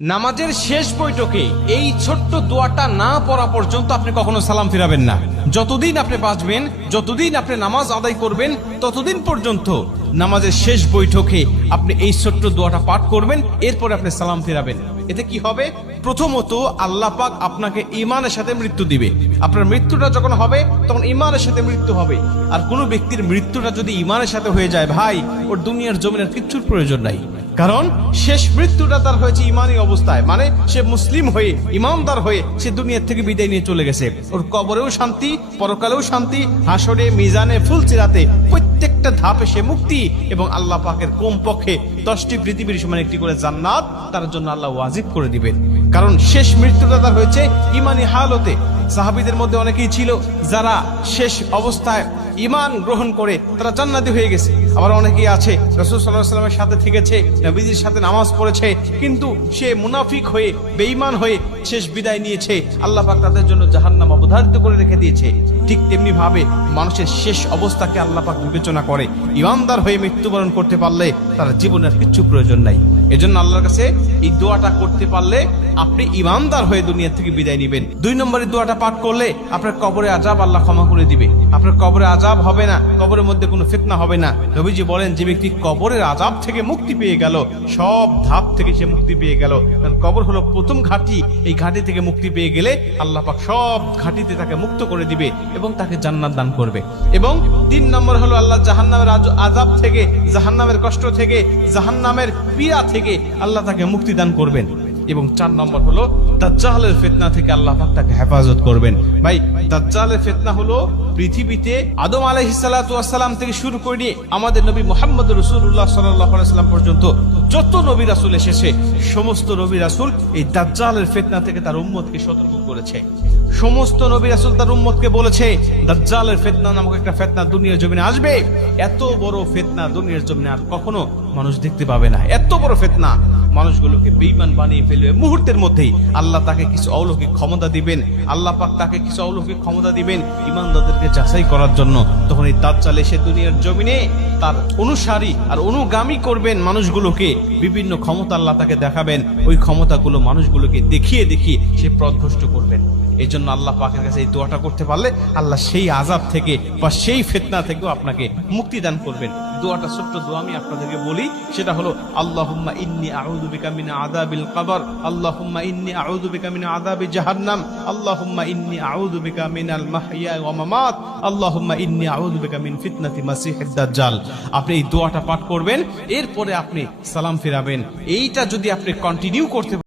নামাজের শেষ বৈঠকে এই ছোট্ট দোয়াটা না পড়া পর্যন্ত আপনি কখনো সালাম ফিরাবেন না। যতদিন আপনি বাঁচবেন, যতদিন আপনি নামাজ আদায় করবেন, ততদিন পর্যন্ত নামাজের শেষ বৈঠকে আপনি এই ছোট্ট দোয়াটা পাঠ করবেন, এরপরে আপনি সালাম ফিরাবেন। এতে কি হবে? প্রথমত আল্লাহ পাক আপনাকে ঈমানের সাথে মৃত্যু দিবে। আপনার মৃত্যুটা যখন হবে তখন ঈমানের সাথে মৃত্যু হবে। আর কোনো ব্যক্তির মৃত্যুটা যদি ঈমানের সাথে হয়ে যায়, ভাই, ওর দুনিয়ার জমিনের কিচ্ছুর প্রয়োজন নাই। কারণ শেষ মৃত্যুটা তার হয়েছে ইমানি অবস্থায়, মানে সে মুসলিম হয়ে, ইমানদার হয়ে সে দুনিয়ার থেকে বিদায় নিয়ে চলে গেছে। ওর কবরেও শান্তি, পরকালেও শান্তি, হাসরে, মিজানে, ফুলসিরাতে প্রত্যেকটা ধাপে সে মুক্তি, এবং আল্লাহ পাকের কমপক্ষে 10টি পৃথিবীর সমান একটি করে জান্নাত তার জন্য আল্লাহ ওয়াজিব করে দিবেন। কারণ শেষ মৃত্যুটা তার হয়েছে ইমানি হালতে। সাহাবীদের মধ্যে অনেকেই ছিল যারা শেষ অবস্থায় ঈমান গ্রহণ করে তারা জান্নাতি হয়ে গেছে। আবার অনেকেই আছে রাসূল সাল্লাল্লাহু আলাইহি ওয়াসাল্লামের সাথে থেকেছে, নবীজির সাথে নামাজ পড়েছে, কিন্তু সে মুনাফিক হয়ে, বেঈমান হয়ে শেষ বিদায় নিয়েছে। আল্লাহ পাক তাদের জন্য জাহান্নাম অবধারিত করে রেখে দিয়েছে। ঠিক তেমনি ভাবে মানুষের শেষ অবস্থাকে আল্লাহ পাক বিবেচনা করে। ঈমানদার হয়ে মৃত্যুবরণ করতে পারলে তার জীবনের কিচ্ছু প্রয়োজন নাই। এজন্য আল্লাহর কাছে এই দোয়াটা করতে পারলে আপনি ঈমানদার হয়ে দুনিয়া থেকে বিদায় নেবেন। 2 নম্বরের দোয়াটা পাঠ করলে আপনার কবরে আযাব আল্লাহ ক্ষমা করে দিবে। আপনার কবরে আযাব হবে না, কবরের মধ্যে কোনো ফিতনা হবে না। নবীজি বলেন, যে ব্যক্তি কবরের আযাব থেকে মুক্তি পেয়ে গেল, সব ধাপ থেকে সে মুক্তি পেয়ে গেল। কারণ কবর হলো প্রথম ঘাঁটি। এই ঘাঁটি থেকে মুক্তি পেয়ে গেলে আল্লাহ পাক সব ঘাঁটিতে তাকে মুক্ত করে দিবে এবং তাকে জান্নাত দান করবে। এবং 3 নম্বর হলো আল্লাহ জাহান্নামের আযাব থেকে, জাহান্নামের কষ্ট থেকে, জাহান্নামের পীড়া থেকে আল্লাহ তাকে মুক্তি দান করবেন। এবং 4 নম্বর হলো দাজ্জালের ফিতনা থেকে আল্লাহ পাক তাকে হেফাজত করবেন। ভাই, দাজ্জালের ফিতনা হলো পৃথিবীতে আদম আলাইহিস সালাতু ওয়াস সালাম থেকে শুরু করে আমাদের নবী মুহাম্মদ রাসূলুল্লাহ সাল্লাল্লাহু আলাইহি ওয়াসাল্লাম পর্যন্ত যত নবী রাসূল এসেছে, সমস্ত নবী রাসূল এই দাজ্জালের ফিতনা থেকে তার উম্মতকে সতর্ক করেছে। সমস্ত নবী রাসূল তার উম্মতকে বলেছে, দাজ্জালের ফিতনা নামক একটা ফিতনা দুনিয়ার জমিনে আসবে। এত বড় ফিতনা দুনিয়ার জমিনে আর কখনো মানুষ দেখতে পাবে না। এত বড় ফিতনা মানুষগুলোকে বেঈমান বানিয়ে ফেলবে মুহূর্তের মধ্যেই। আল্লাহ তাকে কিছু অলৌকিক ক্ষমতা দিবেন, আল্লাহ পাক তাকে কিছু অলৌকিক ক্ষমতা দিবেন ঈমানদারদেরকে যাচাই করার জন্য। তখন এই দাজ্জাল এসে দুনিয়ার জমিনে তার অনুসারী আর অনুগামী করবেন মানুষগুলোকে। বিভিন্ন ক্ষমতা আল্লাহ তাকে দেখাবেন, ওই ক্ষমতাগুলো মানুষগুলোকে দেখিয়ে দেখিয়ে সে পথভ্রষ্ট করবেন। এই জন্য আল্লাহ পাকের কাছে এই দোয়াটা করতে পারলে আল্লাহ সেই আযাব থেকে বা সেই ফিতনা থেকেও আপনাকে মুক্তি দান করবেন। দোয়াটা ছোট্ট দোয়া আমি আপনাদেরকে বলি, সেটা হলো আল্লাহুম্মা ইন্নী আউযু বিকা মিন আযাবিল কবর, আল্লাহুম্মা ইন্নী আউযু বিকা মিন আযাবি জাহান্নাম, আল্লাহুম্মা ইন্নী আউযু বিকা মিনাল মাহইয়া ওয়া মামাত, আল্লাহুম্মা ইন্নী আউযু বিকা মিন ফিতনাতি মাসিহিদ দাজ্জাল। আপনি এই দোয়াটা পাঠ করবেন, এরপরে আপনি সালাম ফিরাবেন। এইটা যদি আপনি কন্টিনিউ করতে